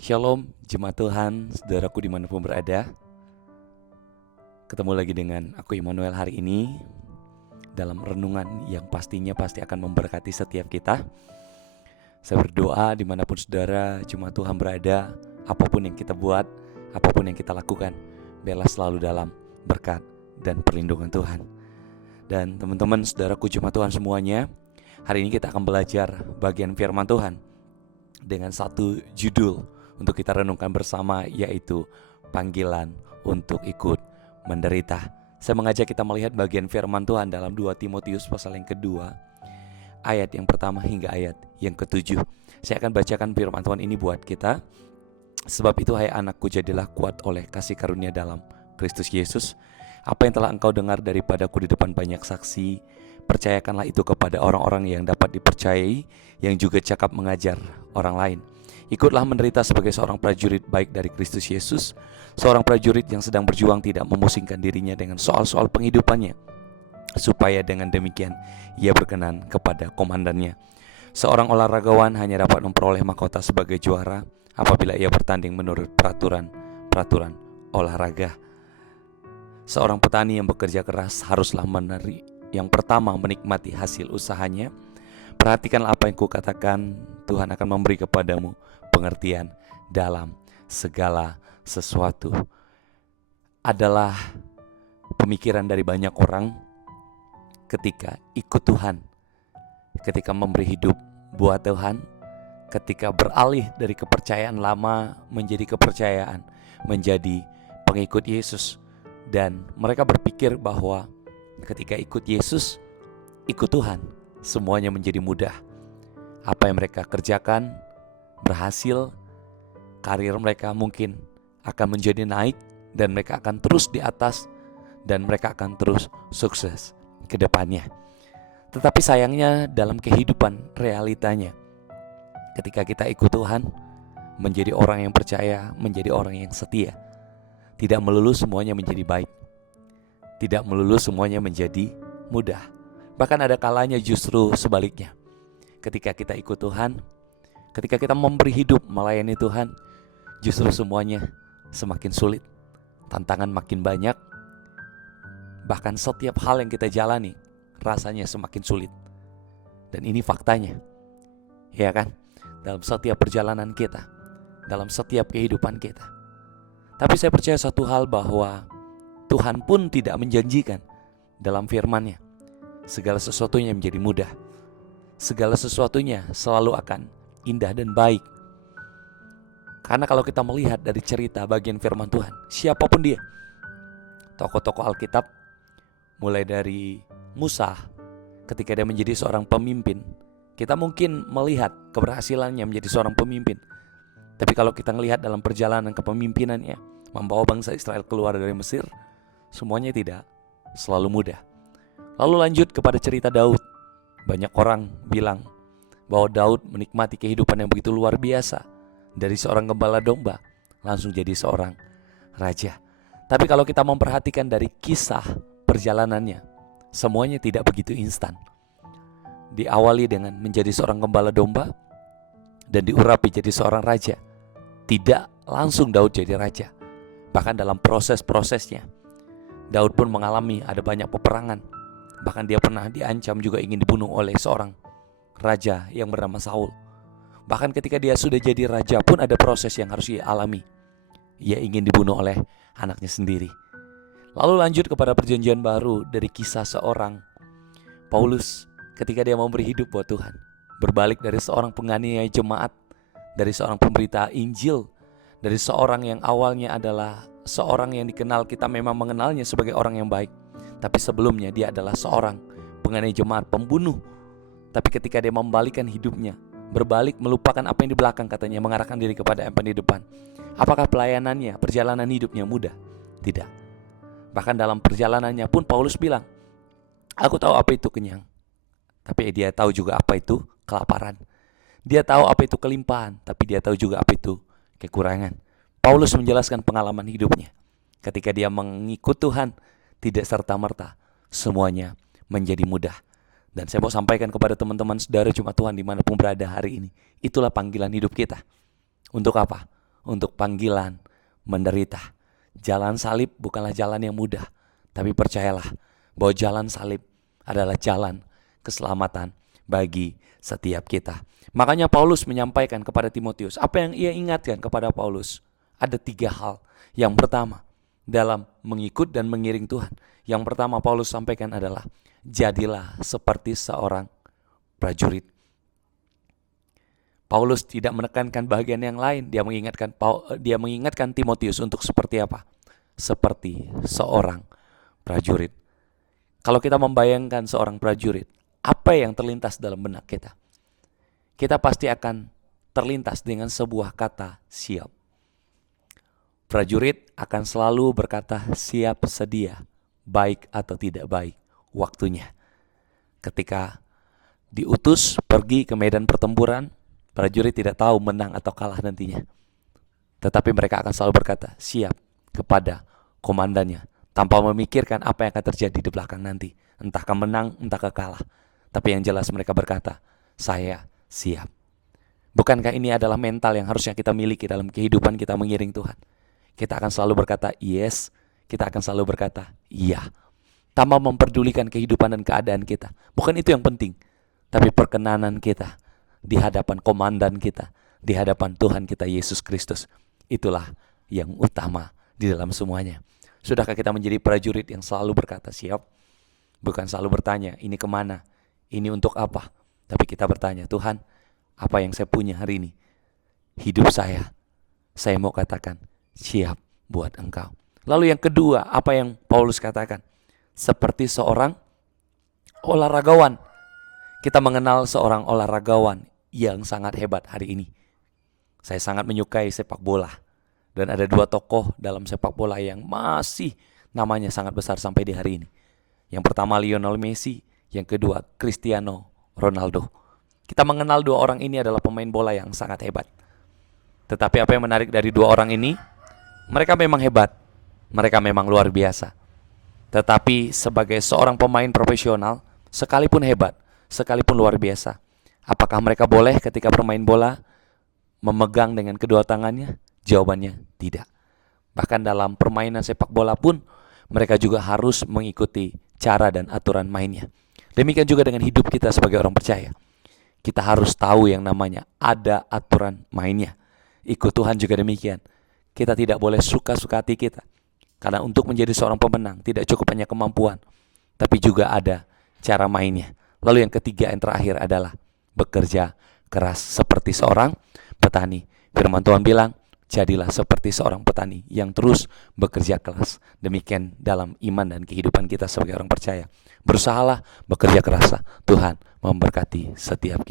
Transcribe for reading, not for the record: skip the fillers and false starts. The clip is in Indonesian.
Shalom, jemaat Tuhan, saudaraku dimanapun berada. Ketemu lagi dengan aku Immanuel hari ini dalam renungan yang pastinya pasti akan memberkati setiap kita. Saya berdoa dimanapun saudara, jemaat Tuhan berada, apapun yang kita buat, apapun yang kita lakukan, biarlah selalu dalam berkat dan perlindungan Tuhan. Dan teman-teman, saudaraku jemaat Tuhan semuanya, hari ini kita akan belajar bagian firman Tuhan dengan satu judul untuk kita renungkan bersama, yaitu panggilan untuk ikut menderita. Saya mengajak kita melihat bagian firman Tuhan dalam 2 Timotius pasal yang kedua, ayat yang pertama hingga ayat yang ketujuh. Saya akan bacakan firman Tuhan ini buat kita. Sebab itu hai anakku, jadilah kuat oleh kasih karunia dalam Kristus Yesus. Apa yang telah engkau dengar daripadaku di depan banyak saksi, percayakanlah itu kepada orang-orang yang dapat dipercayai, yang juga cakap mengajar orang lain. Ikutlah menderita sebagai seorang prajurit baik dari Kristus Yesus, seorang prajurit yang sedang berjuang tidak memusingkan dirinya dengan soal-soal penghidupannya, supaya dengan demikian ia berkenan kepada komandannya. Seorang olahragawan hanya dapat memperoleh mahkota sebagai juara apabila ia bertanding menurut peraturan olahraga. Seorang petani yang bekerja keras haruslah yang pertama menikmati hasil usahanya. Perhatikanlah apa yang kukatakan, Tuhan akan memberi kepadamu pengertian dalam segala sesuatu. Adalah pemikiran dari banyak orang ketika ikut Tuhan, ketika memberi hidup buat Tuhan, ketika beralih dari kepercayaan lama menjadi kepercayaan, menjadi pengikut Yesus. Dan mereka berpikir bahwa ketika ikut Yesus, ikut Tuhan, semuanya menjadi mudah. Apa yang mereka kerjakan berhasil, karir mereka mungkin akan menjadi naik, dan mereka akan terus di atas, dan mereka akan terus sukses ke depannya. Tetapi sayangnya dalam kehidupan realitanya, ketika kita ikut Tuhan, menjadi orang yang percaya, menjadi orang yang setia, tidak melulu semuanya menjadi baik, tidak melulu semuanya menjadi mudah. Bahkan ada kalanya justru sebaliknya. Ketika kita ikut Tuhan, ketika kita memberi hidup melayani Tuhan, justru semuanya semakin sulit, tantangan makin banyak. Bahkan setiap hal yang kita jalani rasanya semakin sulit. Dan ini faktanya, ya kan? Dalam setiap perjalanan kita, dalam setiap kehidupan kita. Tapi saya percaya satu hal, bahwa Tuhan pun tidak menjanjikan dalam firman-Nya segala sesuatunya menjadi mudah. Segala sesuatunya selalu akan indah dan baik. Karena kalau kita melihat dari cerita bagian firman Tuhan, siapapun dia, tokoh-tokoh Alkitab, mulai dari Musa ketika dia menjadi seorang pemimpin, kita mungkin melihat keberhasilannya menjadi seorang pemimpin. Tapi kalau kita melihat dalam perjalanan kepemimpinannya, membawa bangsa Israel keluar dari Mesir, semuanya tidak selalu mudah. Lalu lanjut kepada cerita Daud. Banyak orang bilang bahwa Daud menikmati kehidupan yang begitu luar biasa. Dari seorang gembala domba langsung jadi seorang raja. Tapi kalau kita memperhatikan dari kisah perjalanannya, semuanya tidak begitu instan. Diawali dengan menjadi seorang gembala domba dan diurapi jadi seorang raja. Tidak langsung Daud jadi raja. Bahkan dalam proses-prosesnya, Daud pun mengalami ada banyak peperangan. Bahkan dia pernah diancam juga ingin dibunuh oleh seorang raja yang bernama Saul. Bahkan ketika dia sudah jadi raja pun ada proses yang harus ia alami. Ia ingin dibunuh oleh anaknya sendiri. Lalu lanjut kepada perjanjian baru dari kisah seorang Paulus ketika dia memberi hidup buat Tuhan. Berbalik dari seorang penganiaya jemaat, dari seorang pemberita Injil, dari seorang yang awalnya adalah seorang yang dikenal, kita memang mengenalnya sebagai orang yang baik, tapi sebelumnya dia adalah seorang penganiaya jemaat, pembunuh. Tapi ketika dia membalikkan hidupnya, berbalik melupakan apa yang di belakang, katanya mengarahkan diri kepada apa yang di depan. Apakah pelayanannya, perjalanan hidupnya mudah? Tidak. Bahkan dalam perjalanannya pun Paulus bilang, aku tahu apa itu kenyang, tapi dia tahu juga apa itu kelaparan. Dia tahu apa itu kelimpahan, tapi dia tahu juga apa itu kekurangan. Paulus menjelaskan pengalaman hidupnya. Ketika dia mengikut Tuhan, tidak serta-merta semuanya menjadi mudah. Dan saya mau sampaikan kepada teman-teman saudara jemaat Tuhan dimanapun berada hari ini, itulah panggilan hidup kita. Untuk apa? untuk panggilan menderita. Jalan salib bukanlah jalan yang mudah, tapi percayalah bahwa jalan salib adalah jalan keselamatan bagi setiap kita. Makanya Paulus menyampaikan kepada Timotius, apa yang ia ingatkan kepada Paulus? Ada 3 hal. Yang pertama, dalam mengikut dan mengiring Tuhan. Yang pertama Paulus sampaikan adalah, jadilah seperti seorang prajurit. Paulus tidak menekankan bagian yang lain. Dia mengingatkan Timotius untuk seperti apa? Seperti seorang prajurit. Kalau kita membayangkan seorang prajurit, apa yang terlintas dalam benak kita? Kita pasti akan terlintas dengan sebuah kata siap. Prajurit akan selalu berkata siap sedia, baik atau tidak baik waktunya. Ketika diutus pergi ke medan pertempuran, prajurit tidak tahu menang atau kalah nantinya. Tetapi mereka akan selalu berkata siap kepada komandannya, tanpa memikirkan apa yang akan terjadi di belakang nanti. Entah menang, entah kalah. Tapi yang jelas mereka berkata, saya siap. Bukankah ini adalah mental yang harusnya kita miliki dalam kehidupan kita mengiring Tuhan? Kita akan selalu berkata yes, kita akan selalu berkata iya, tanpa memperdulikan kehidupan dan keadaan kita. Bukan itu yang penting, tapi perkenanan kita di hadapan komandan kita, di hadapan Tuhan kita Yesus Kristus. Itulah yang utama di dalam semuanya. Sudahkah kita menjadi prajurit yang selalu berkata siap? Bukan selalu bertanya, ini kemana? Ini untuk apa? Tapi kita bertanya, Tuhan, apa yang saya punya hari ini? Hidup saya mau katakan, siap buat Engkau. Lalu yang kedua, apa yang Paulus katakan? Seperti seorang olahragawan. Kita mengenal seorang olahragawan yang sangat hebat hari ini. Saya sangat menyukai sepak bola. Dan ada 2 tokoh dalam sepak bola yang masih namanya sangat besar sampai di hari ini. Yang pertama Lionel Messi, yang kedua Cristiano Ronaldo. Kita mengenal 2 orang ini adalah pemain bola yang sangat hebat. Tetapi apa yang menarik dari 2 orang ini? Mereka memang hebat, mereka memang luar biasa. Tetapi sebagai seorang pemain profesional, sekalipun hebat, sekalipun luar biasa, apakah mereka boleh ketika bermain bola memegang dengan kedua tangannya? Jawabannya tidak. Bahkan dalam permainan sepak bola pun mereka juga harus mengikuti cara dan aturan mainnya. Demikian juga dengan hidup kita sebagai orang percaya. Kita harus tahu yang namanya ada aturan mainnya. Ikut Tuhan juga demikian. Kita tidak boleh suka-suka hati kita. Karena untuk menjadi seorang pemenang tidak cukup hanya kemampuan, tapi juga ada cara mainnya. Lalu yang ketiga, yang terakhir adalah bekerja keras seperti seorang petani. Firman Tuhan bilang, jadilah seperti seorang petani yang terus bekerja keras. Demikian dalam iman dan kehidupan kita sebagai orang percaya. Berusahalah, bekerja keras. Tuhan memberkati setiap kita.